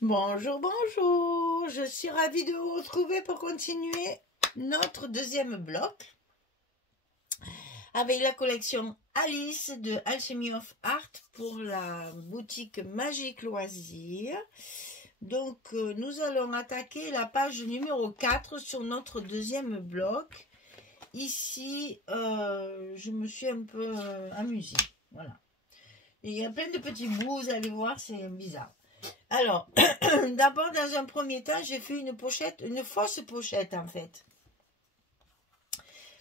Bonjour, bonjour, je suis ravie de vous retrouver pour continuer notre deuxième bloc avec la collection Alice de Alchemy of Art pour la boutique Magique Loisirs. Donc nous allons attaquer la page numéro 4 sur notre deuxième bloc. Ici, je me suis un peu amusée, voilà. Et il y a plein de petits bouts, vous allez voir, c'est bizarre. Alors, d'abord, dans un premier temps, j'ai fait une pochette, une fausse pochette en fait.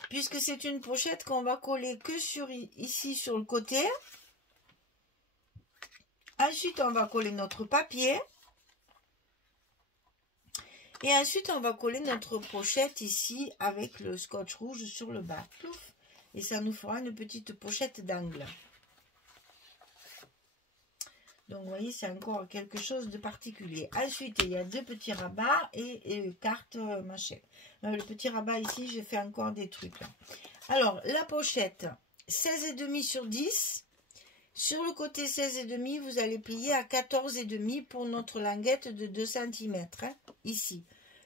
Puisque c'est une pochette qu'on va coller que sur ici sur le côté. Ensuite, on va coller notre papier. Et ensuite, on va coller notre pochette ici avec le scotch rouge sur le bas. Plouf. Et ça nous fera une petite pochette d'angle. Donc, vous voyez, c'est encore quelque chose de particulier. Ensuite, il y a deux petits rabats et cartes machin. Le petit rabat ici, j'ai fait encore des trucs. Là. Alors, la pochette, 16,5 sur 10. Sur le côté 16,5, vous allez plier à 14,5 pour notre languette de 2 cm. Hein, ici.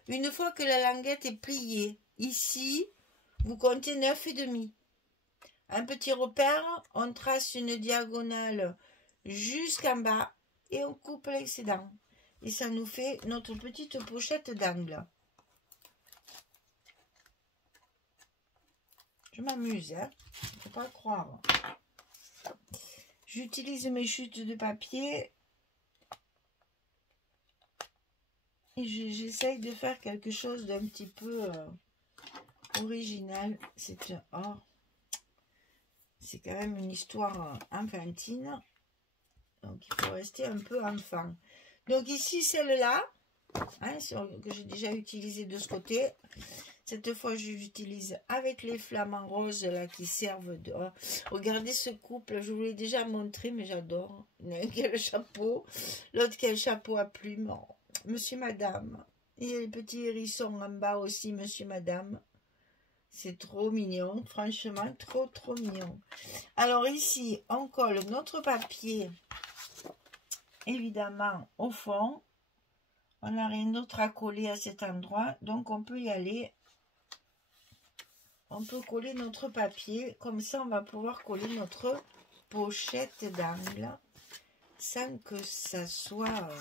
Une fois que la languette est pliée, ici, vous comptez 9,5. Un petit repère, on trace une diagonale jusqu'en bas et on coupe l'excédent et ça nous fait notre petite pochette d'angle. Je m'amuse, hein, faut pas le croire. J'utilise mes chutes de papier et j'essaye de faire quelque chose d'un petit peu original. C'est c'est quand même une histoire enfantine. Donc, il faut rester un peu enfant. Donc, ici, celle-là, hein, que j'ai déjà utilisée de ce côté. Cette fois, j'utilise avec les flamants roses là, qui servent de... Regardez ce couple, je vous l'ai déjà montré, mais j'adore. Il y en a un qui a le chapeau, l'autre qui a le chapeau à plumes. Oh, monsieur, madame. Et il y a les petits hérissons en bas aussi, monsieur, madame. C'est trop mignon, franchement, trop mignon. Alors ici, on colle notre papier... Évidemment, au fond, on n'a rien d'autre à coller à cet endroit, donc on peut y aller. On peut coller notre papier, comme ça on va pouvoir coller notre pochette d'angle, sans que ça soit...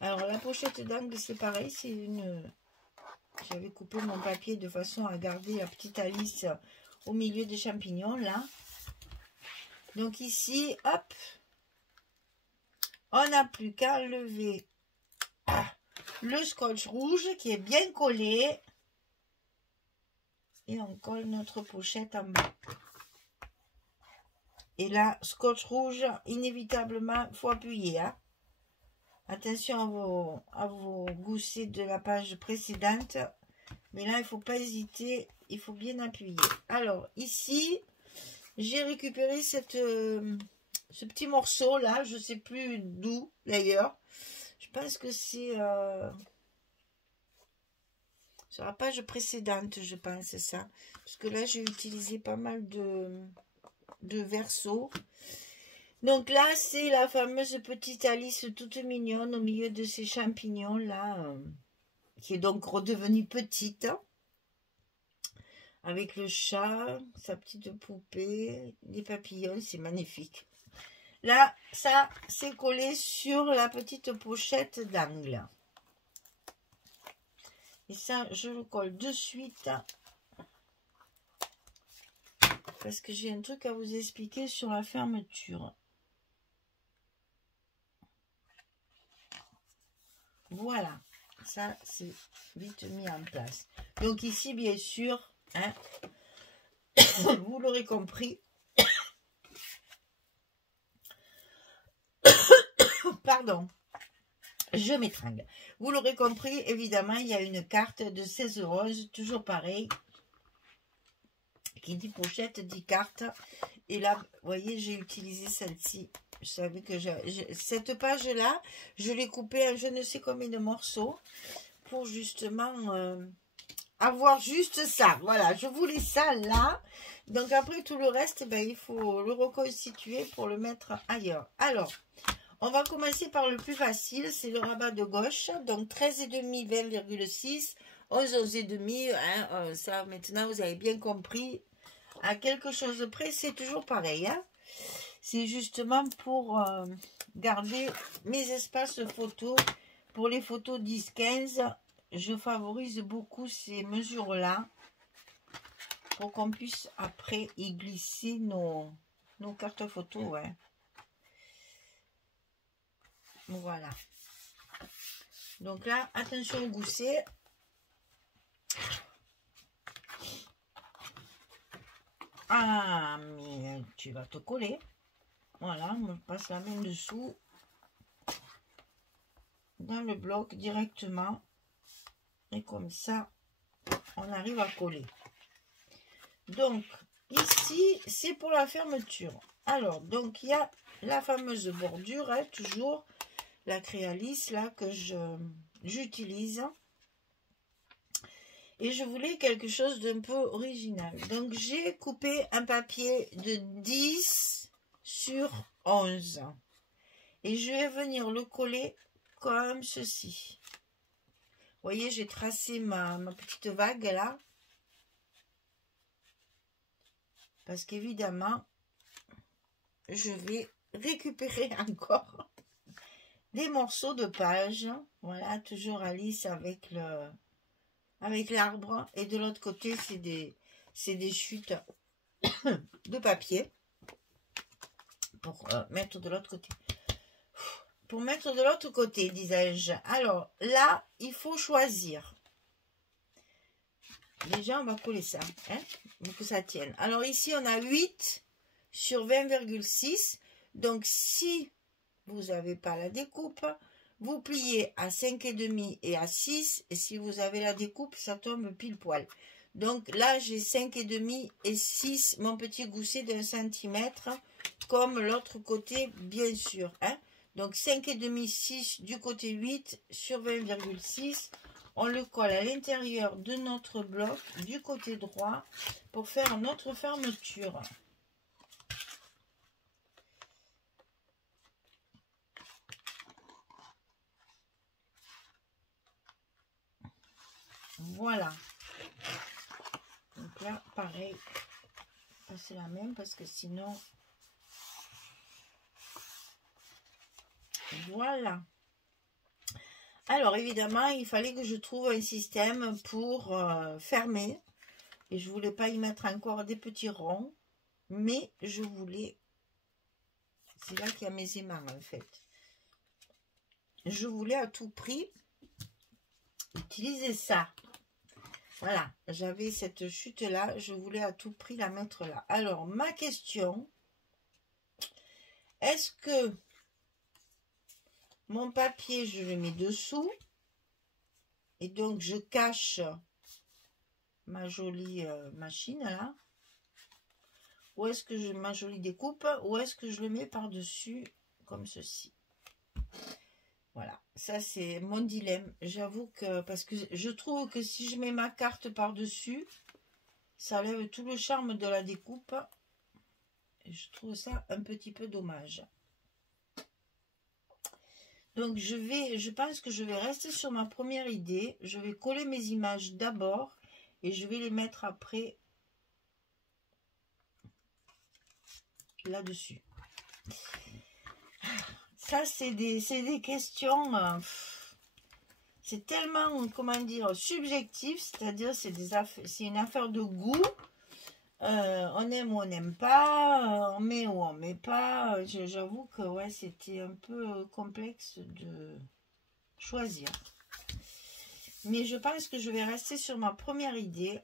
Alors la pochette d'angle, c'est pareil, c'est une... J'avais coupé mon papier de façon à garder la petite Alice au milieu des champignons, là. Donc ici, hop, on n'a plus qu'à enlever le scotch rouge qui est bien collé. Et on colle notre pochette en bas. Et là, scotch rouge, inévitablement, il faut appuyer. Hein. Attention à vos goussets de la page précédente. Mais là, il ne faut pas hésiter. Il faut bien appuyer. Alors, ici, j'ai récupéré ce petit morceau là, je sais plus d'où d'ailleurs. Je pense que c'est sur la page précédente, je pense ça. Parce que là, j'ai utilisé pas mal de versos. Donc là, c'est la fameuse petite Alice toute mignonne au milieu de ces champignons là, qui est donc redevenue petite. Avec le chat, sa petite poupée, des papillons, c'est magnifique. Là, ça, c'est collé sur la petite pochette d'angle. Et ça, je le colle de suite. Parce que j'ai un truc à vous expliquer sur la fermeture. Voilà. Ça, c'est vite mis en place. Donc ici, bien sûr, hein, vous l'aurez compris. Pardon, je m'étrangle. Vous l'aurez compris, évidemment, il y a une carte de 16 roses, toujours pareil. Qui dit pochette, dit carte. Et là, vous voyez, j'ai utilisé celle-ci. Je savais que cette page-là, je l'ai coupée en je ne sais combien de morceaux pour justement avoir juste ça. Voilà, je voulais ça là. Donc après, tout le reste, ben, il faut le reconstituer pour le mettre ailleurs. Alors, on va commencer par le plus facile, c'est le rabat de gauche. Donc 13,5, 20,6, 11, 11,5. Hein, ça, maintenant, vous avez bien compris. À quelque chose près, c'est toujours pareil. Hein. C'est justement pour garder mes espaces photos. Pour les photos 10-15, je favorise beaucoup ces mesures-là pour qu'on puisse après y glisser nos cartes photos. Ouais. Voilà. Donc là, attention au gousset. Ah, mais tu vas te coller. Voilà, on passe la main dessous. Dans le bloc directement. Et comme ça, on arrive à coller. Donc, ici, c'est pour la fermeture. Alors, donc, il y a la fameuse bordure, hein, toujours la Créalis, là, que j'utilise. Et je voulais quelque chose d'un peu original. Donc, j'ai coupé un papier de 10 sur 11. Et je vais venir le coller comme ceci. Vous voyez, j'ai tracé ma petite vague, là. Parce qu'évidemment, je vais récupérer encore des morceaux de page. Voilà, toujours à lisse avec l'arbre. Et de l'autre côté, c'est des chutes de papier pour mettre de l'autre côté. Pour mettre de l'autre côté, disais-je. Alors, là, il faut choisir. Déjà, on va coller ça, hein, pour que ça tienne. Alors, ici, on a 8 sur 20,6. Donc, si vous n'avez pas la découpe, vous pliez à 5,5 et à 6. Et si vous avez la découpe, ça tombe pile poil. Donc, là, j'ai 5,5 et 6, mon petit gousset d'1 centimètre, comme l'autre côté, bien sûr, hein. Donc 5,5, 6 du côté 8 sur 20,6. On le colle à l'intérieur de notre bloc du côté droit pour faire notre fermeture. Voilà. Donc là, pareil, c'est la même parce que sinon... Voilà. Alors, évidemment, il fallait que je trouve un système pour fermer. Et je voulais pas y mettre encore des petits ronds. Mais je voulais... C'est là qu'il y a mes aimants, en fait. Je voulais à tout prix utiliser ça. Voilà. J'avais cette chute-là. Je voulais à tout prix la mettre là. Alors, ma question... Est-ce que... Mon papier, je le mets dessous. Et donc, je cache ma jolie machine, là. Ou est-ce que je ma jolie découpe? Ou est-ce que je le mets par-dessus, comme ceci? Voilà. Ça, c'est mon dilemme. J'avoue que... Parce que je trouve que si je mets ma carte par-dessus, ça enlève tout le charme de la découpe. Et je trouve ça un petit peu dommage. Donc, je pense que je vais rester sur ma première idée. Je vais coller mes images d'abord et je vais les mettre après là-dessus. Ça, c'est des questions... c'est tellement, comment dire, subjectif. C'est-à-dire, c'est une affaire de goût. On aime ou on n'aime pas, on met ou on met pas. J'avoue que ouais, c'était un peu complexe de choisir. Mais je pense que je vais rester sur ma première idée.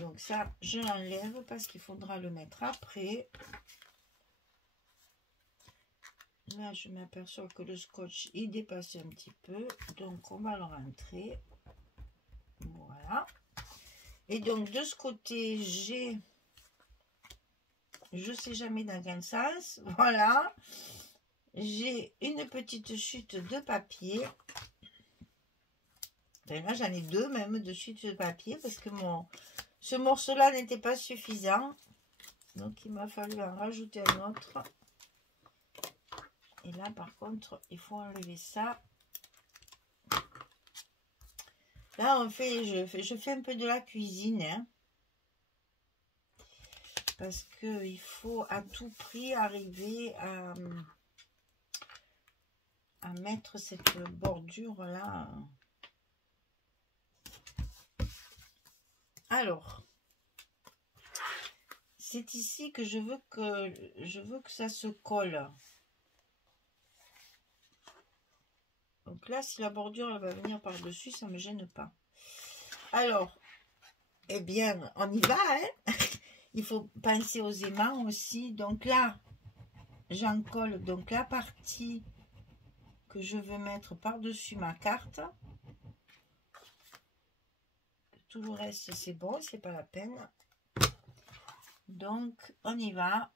Donc ça, je l'enlève parce qu'il faudra le mettre après. Là, je m'aperçois que le scotch, il dépasse un petit peu. Donc, on va le rentrer. Voilà. Et donc, de ce côté, j'ai... Je sais jamais dans quel sens. Voilà. J'ai une petite chute de papier. Enfin, là, j'en ai deux même de chutes de papier parce que ce morceau-là n'était pas suffisant. Donc, il m'a fallu en rajouter un autre. là, par contre, il faut enlever ça. Là, je fais un peu de la cuisine, hein, parce qu'il faut à tout prix arriver à mettre cette bordure-là. Alors, c'est ici que je veux que ça se colle. Donc là, si la bordure elle va venir par-dessus, ça ne me gêne pas. Alors, eh bien, on y va, hein. Il faut penser aux aimants aussi. Donc là, j'en colle donc la partie que je veux mettre par-dessus ma carte. Tout le reste, c'est bon, c'est pas la peine. Donc, on y va.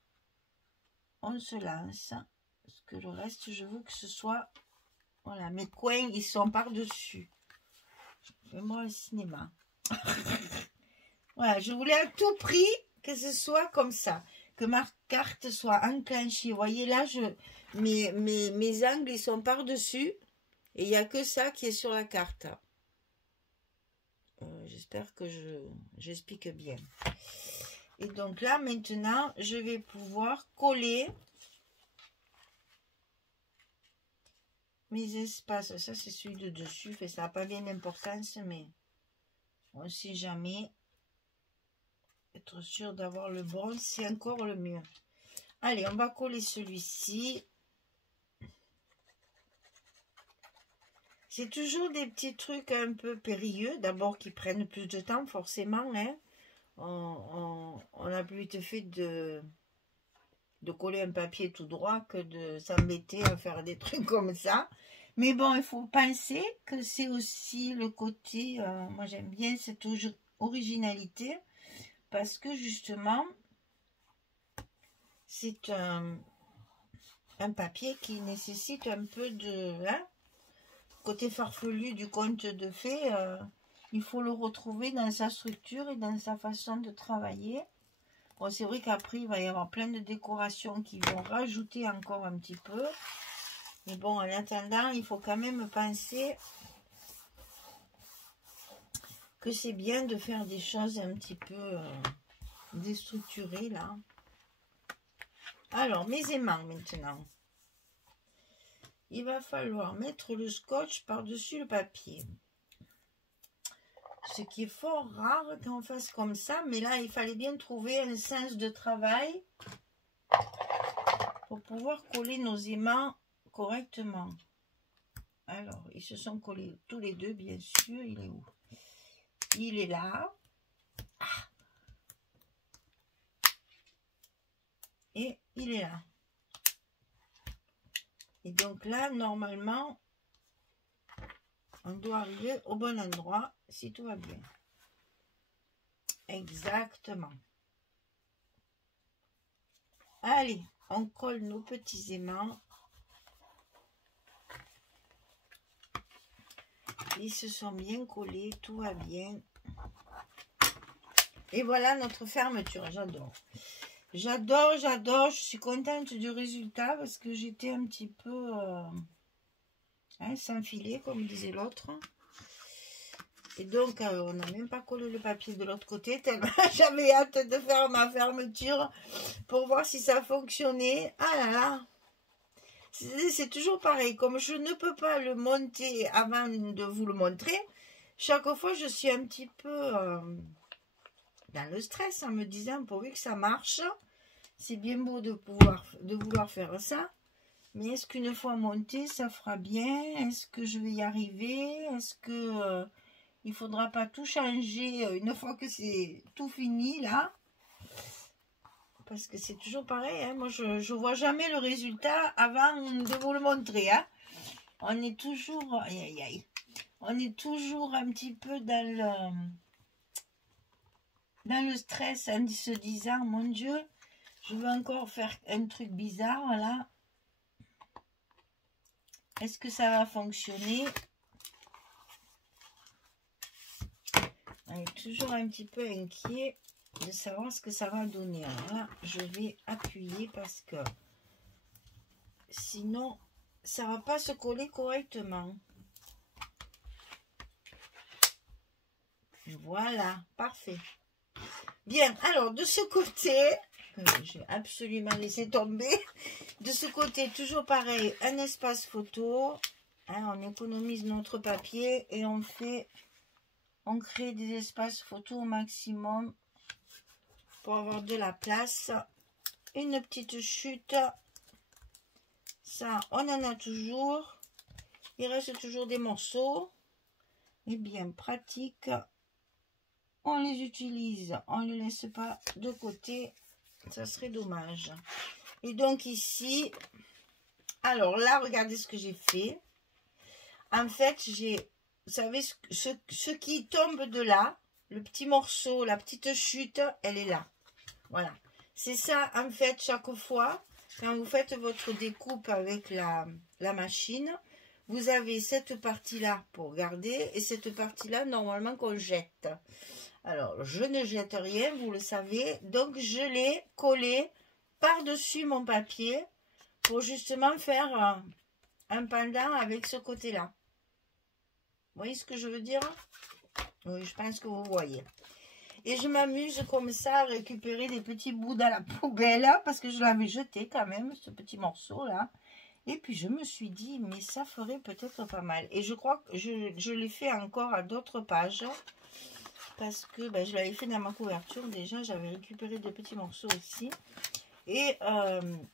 On se lance. Parce que le reste, je veux que ce soit... Voilà, mes coins, ils sont par-dessus. Fais-moi le cinéma. Voilà, je voulais à tout prix que ce soit comme ça. Que ma carte soit enclenchée. Vous voyez, là, mes angles, ils sont par-dessus. Et il n'y a que ça qui est sur la carte. J'espère que j'explique bien. Et donc là, maintenant, je vais pouvoir coller mes espaces. Ça, c'est celui de dessus. Ça n'a pas bien d'importance, mais on ne sait jamais. Être sûr d'avoir le bon, c'est encore le mieux. Allez, on va coller celui-ci. C'est toujours des petits trucs un peu périlleux. D'abord, qui prennent plus de temps, forcément. Hein. On a plus vite fait de coller un papier tout droit que de s'embêter à faire des trucs comme ça. Mais bon, il faut penser que c'est aussi le côté... moi, j'aime bien cette originalité. Parce que, justement, c'est un papier qui nécessite un peu de... Hein, côté farfelu du conte de fées, il faut le retrouver dans sa structure et dans sa façon de travailler. Bon, c'est vrai qu'après, il va y avoir plein de décorations qui vont rajouter encore un petit peu. Mais bon, en attendant, il faut quand même penser que c'est bien de faire des choses un petit peu déstructurées, là. Alors, mes aimants, maintenant. Il va falloir mettre le scotch par-dessus le papier. Ce qui est fort rare qu'on fasse comme ça. Mais là, il fallait bien trouver un sens de travail pour pouvoir coller nos aimants correctement. Alors, ils se sont collés tous les deux, bien sûr. Il est où? Il est là. Ah. Et il est là. Et donc là, normalement, on doit arriver au bon endroit si tout va bien. Exactement. Allez, on colle nos petits aimants. Ils se sont bien collés, tout va bien. Et voilà notre fermeture, j'adore. J'adore, j'adore, je suis contente du résultat parce que j'étais un petit peu sans filet, comme disait l'autre. Et donc, on n'a même pas collé le papier de l'autre côté, tellement j'avais hâte de faire ma fermeture pour voir si ça fonctionnait. Ah là là, c'est toujours pareil, comme je ne peux pas le monter avant de vous le montrer, chaque fois je suis un petit peu dans le stress en me disant pourvu que ça marche. C'est bien beau de vouloir faire ça, mais est-ce qu'une fois monté ça fera bien? Est-ce que je vais y arriver? Est-ce que il faudra pas tout changer une fois que c'est tout fini là? Parce que c'est toujours pareil, hein. Moi je vois jamais le résultat avant de vous le montrer, hein. On est toujours aïe, aïe, aïe. On est toujours un petit peu dans le stress en se disant mon Dieu, je veux encore faire un truc bizarre là. Est-ce que ça va fonctionner? On est toujours un petit peu inquiet de savoir ce que ça va donner. Alors là, je vais appuyer parce que sinon, ça va pas se coller correctement. Voilà, parfait. Bien, alors de ce côté, j'ai absolument laissé tomber. De ce côté, toujours pareil, un espace photo. Hein, on économise notre papier et on crée des espaces photo au maximum pour avoir de la place. Une petite chute. Ça, on en a toujours. Il reste toujours des morceaux. Et bien pratique. On les utilise. On ne les laisse pas de côté. Ça serait dommage. Et donc ici, alors là, regardez ce que j'ai fait. En fait, vous savez, ce qui tombe de là, le petit morceau, la petite chute, elle est là. Voilà. C'est ça, en fait, chaque fois, quand vous faites votre découpe avec la machine, vous avez cette partie-là pour garder et cette partie-là, normalement, qu'on jette. Alors, je ne jette rien, vous le savez. Donc, je l'ai collé par-dessus mon papier pour justement faire un pendant avec ce côté-là. Vous voyez ce que je veux dire? Oui, je pense que vous voyez. Et je m'amuse comme ça à récupérer des petits bouts dans la poubelle parce que je l'avais jeté quand même, ce petit morceau-là. Et puis, je me suis dit, mais ça ferait peut-être pas mal. Et je crois que je l'ai fait encore à d'autres pages parce que ben, je l'avais fait dans ma couverture. Déjà, j'avais récupéré des petits morceaux aussi. Et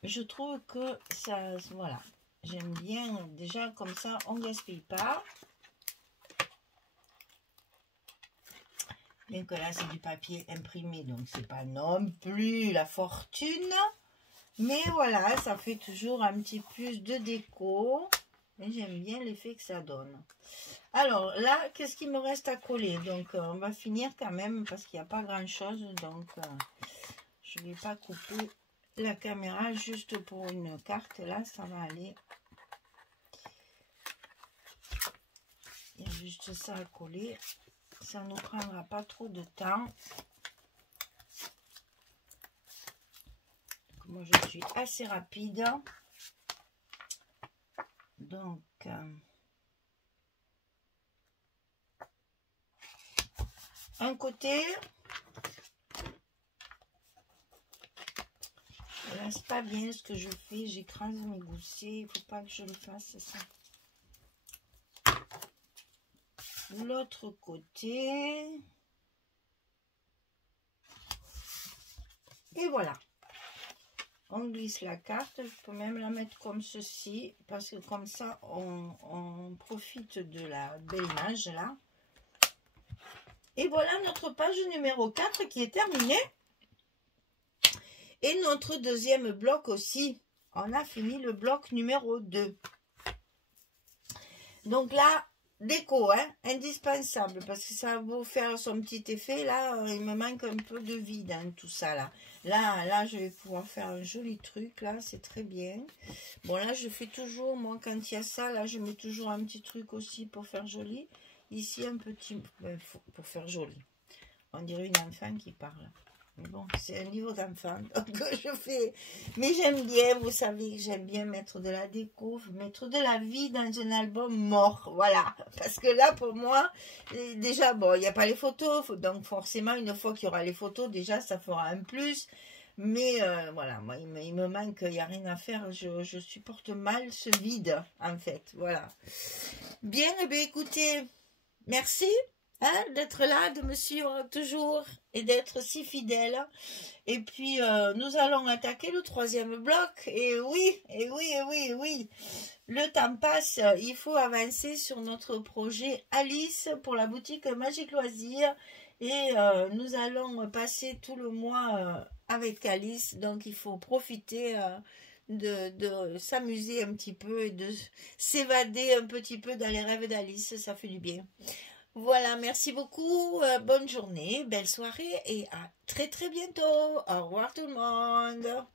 je trouve que ça, voilà, j'aime bien. Déjà, comme ça, on ne gaspille pas. Bien que là, c'est du papier imprimé, donc c'est pas non plus la fortune. Mais voilà, ça fait toujours un petit plus de déco. Et j'aime bien l'effet que ça donne. Alors là, qu'est-ce qu'il me reste à coller? Donc, on va finir quand même parce qu'il n'y a pas grand-chose. Donc, je ne vais pas couper la caméra juste pour une carte. Là, ça va aller. Il y a juste ça à coller. Ça ne nous prendra pas trop de temps. Moi, je suis assez rapide. Donc, un côté. Là, c'est pas bien ce que je fais. J'écrase mes goussets. Il ne faut pas que je le fasse, ça. L'autre côté. Et voilà. On glisse la carte. Je peux même la mettre comme ceci. Parce que comme ça, on profite de la belle image là. Et voilà notre page numéro 4 qui est terminée. Et notre deuxième bloc aussi. On a fini le bloc numéro 2. Donc là, déco, hein, indispensable, parce que ça va vous faire son petit effet. Là, il me manque un peu de vie dans tout ça, là. Là, je vais pouvoir faire un joli truc, là, c'est très bien. Bon, là, je fais toujours, moi, quand il y a ça, là, je mets toujours un petit truc aussi pour faire joli. Ici, un petit, pour faire joli. On dirait une enfant qui parle. Mais bon, c'est un niveau d'enfant, donc je fais... Mais j'aime bien, vous savez, j'aime bien mettre de la déco, mettre de la vie dans un album mort, voilà. Parce que là, pour moi, déjà, bon, il n'y a pas les photos, donc forcément, une fois qu'il y aura les photos, déjà, ça fera un plus. Mais voilà, moi, il me manque, il n'y a rien à faire, je supporte mal ce vide, en fait, voilà. Bien, eh bien écoutez, merci. Hein, d'être là, de me suivre toujours et d'être si fidèle. Et puis, nous allons attaquer le troisième bloc. Et oui, et oui, et oui, et oui. Le temps passe, il faut avancer sur notre projet Alice pour la boutique Magique Loisirs. Et nous allons passer tout le mois avec Alice. Donc, il faut profiter de s'amuser un petit peu et de s'évader un petit peu dans les rêves d'Alice. Ça fait du bien. Voilà, merci beaucoup, bonne journée, belle soirée et à très très bientôt. Au revoir tout le monde.